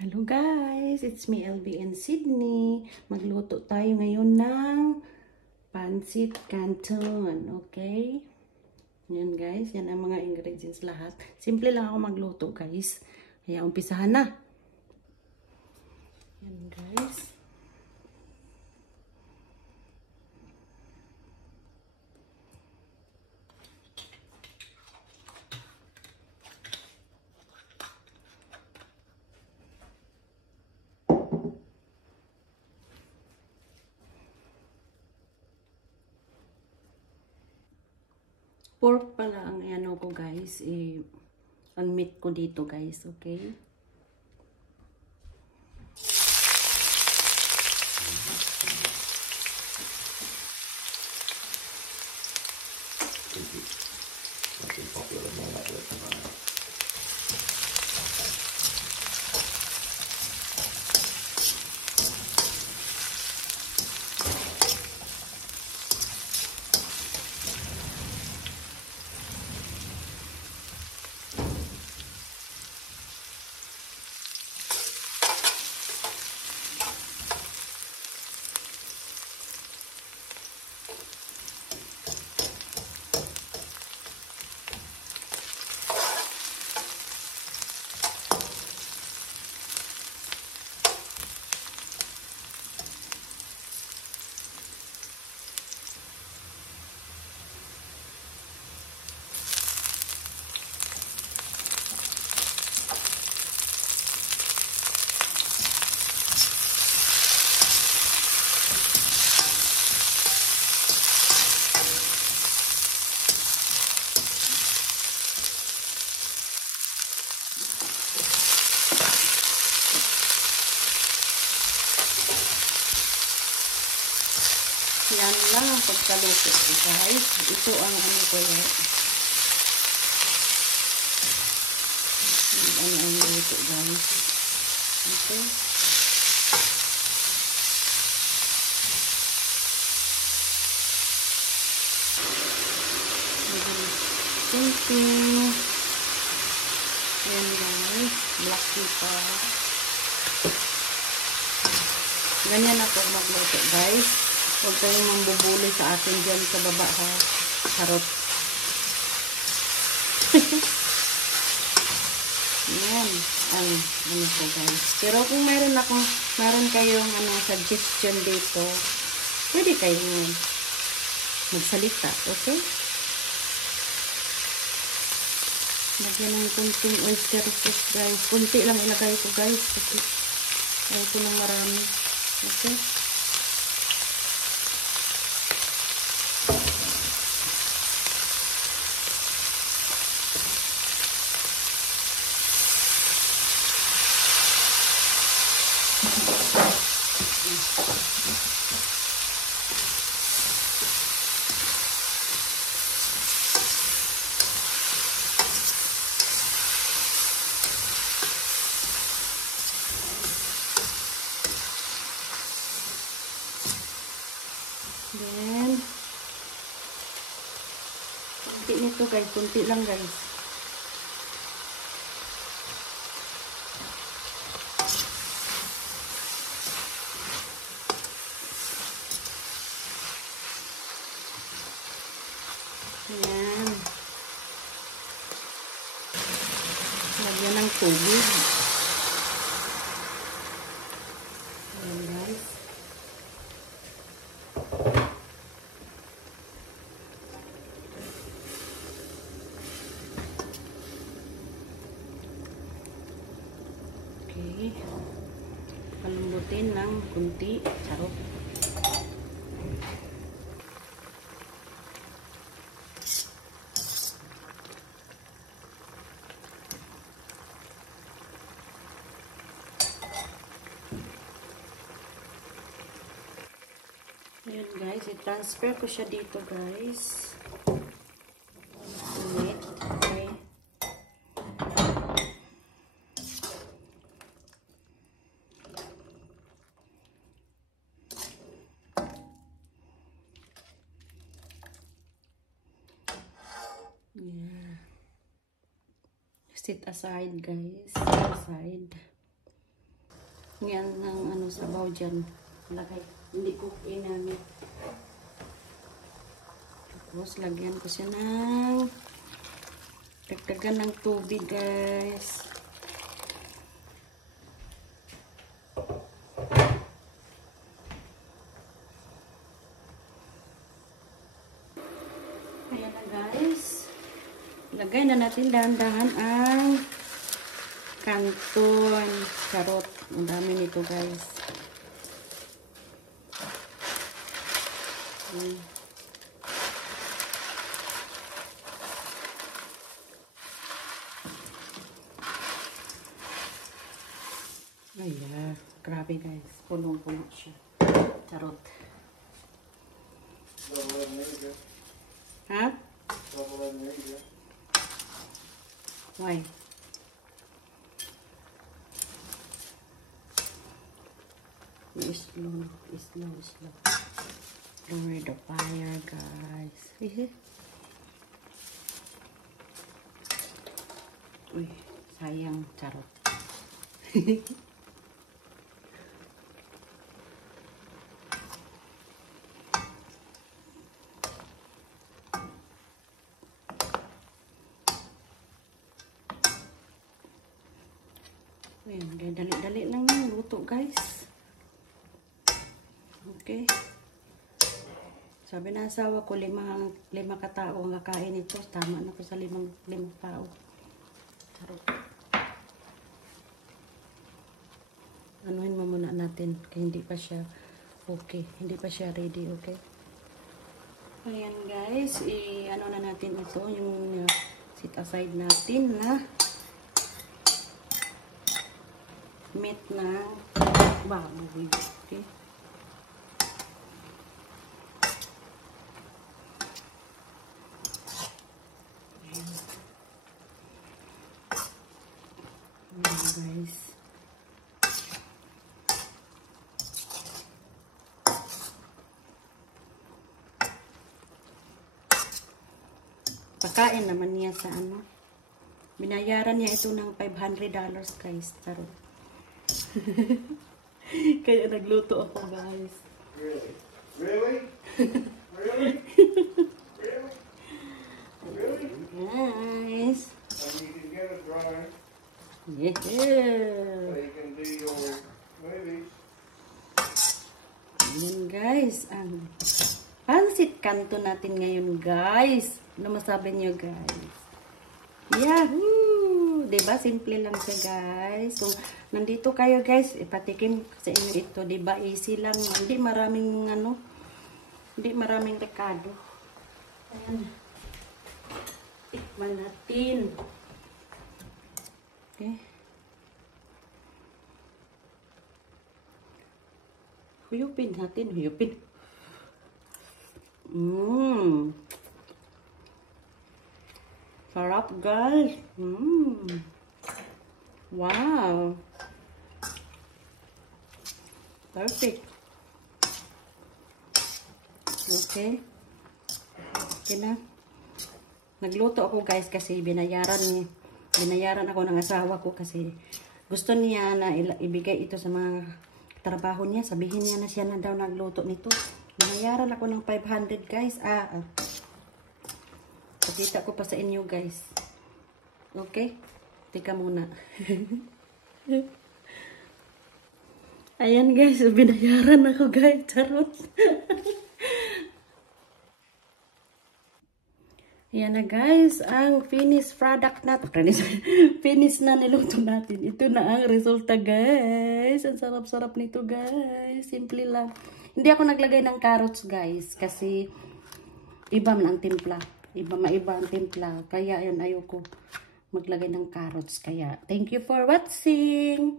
Hello guys, it's me LB in Sydney. Magluto tayo ngayon ng pancit canton, okay? Yan guys, yan ang mga ingredients lahat. Simple lang ako magluto guys. Kaya umpisahan na. Yan guys. Pork pala ang ano ko guys, ang meat ko dito guys, okay? Yan lang ang pagkaluto ko guys. Ito ang ano ko yan. Ano ang luto guys. Okay. Thank yan guys. Black pepper. Ganyan ako magluto guys. Huwag kayong mambubuli sa akin dyan sa baba ha. Charot. Yan. Ano ko guys. Pero kung meron kayong suggestion dito, pwede kayong magsalita. Okay? Lagyan ng kunting oyster sauce guys. Kunti lang ilagay ko guys. Kasi ayaw ko ng marami. Okay? Then, kunti nito guys, kunti lang guys. Ayan. Lagyan ng tubig. Ayan guys. Okay. Palambutin ng kunti. Charot. Ayan guys. I-transfer ko siya dito guys. Ulit. Okay. Yeah. Set aside guys. Set aside. Yan ng ano sabaw dyan. Lagay. Hindi ko inamit. Tapos lagyan ko siya ng dagdagan ng tubig guys. Ayan na guys. Lagay na natin dahan-dahan ang canton. Charot. Ang dami nito guys. Ayan. Grabe guys. Punong-puno siya. Charot. Ha? Why? Slow. Lower the fire, guys. Uy, sayang. Charot. Ayan, dali-dali lang yung luto, guys. Okay. Sabi na asawa ko, lima katao ang kakain ito. Tama na ko sa limang tao. Charot. Anuhin mo muna natin. Kaya hindi pa siya okay. Hindi pa siya ready, okay? Ayan, guys. Ano na natin ito. Yung sit aside natin na meat na baboy. Okay? Ayan, guys. Pakain naman niya sa ano. Binayaran niya ito ng $500 guys. Taro. Kaya nagluto ako guys. Really? Really? Really? Really? Guys. And you can get it dry Yeah. so you can do your movies. Ayan guys. Ang pansit canton natin ngayon guys. Ano masabi niyo guys? Yahoo! Diba? Simple lang siya guys. Kung nandito kayo guys, ipatikim sa inyo ito. Diba? Easy lang. Hindi maraming ano. Hindi maraming rekado. Ayan. Tikman natin. Okay. Huyupin natin. Huyupin. Sarap guys. Wow. Perfect. Okay. Okay na. Nagluto ako guys kasi binayaran ako ng asawa ko kasi gusto niya na ibigay ito sa mga trabaho niya. Sabihin niya na siya na daw nagluto nito. Binayaran ako ng 500 guys. Pakita ko pa sa inyo guys. Okay? Teka muna. Ayan guys, binayaran ako guys. Charot. Ayan na guys, ang finished product natin. Finish na niluto natin. Ito na ang resulta guys. Ang sarap-sarap nito guys. Simple lang. Hindi ako naglagay ng carrots guys. Kasi iba man ang timpla. Maiba ang timpla. Kaya yun ayoko maglagay ng carrots. Kaya thank you for watching.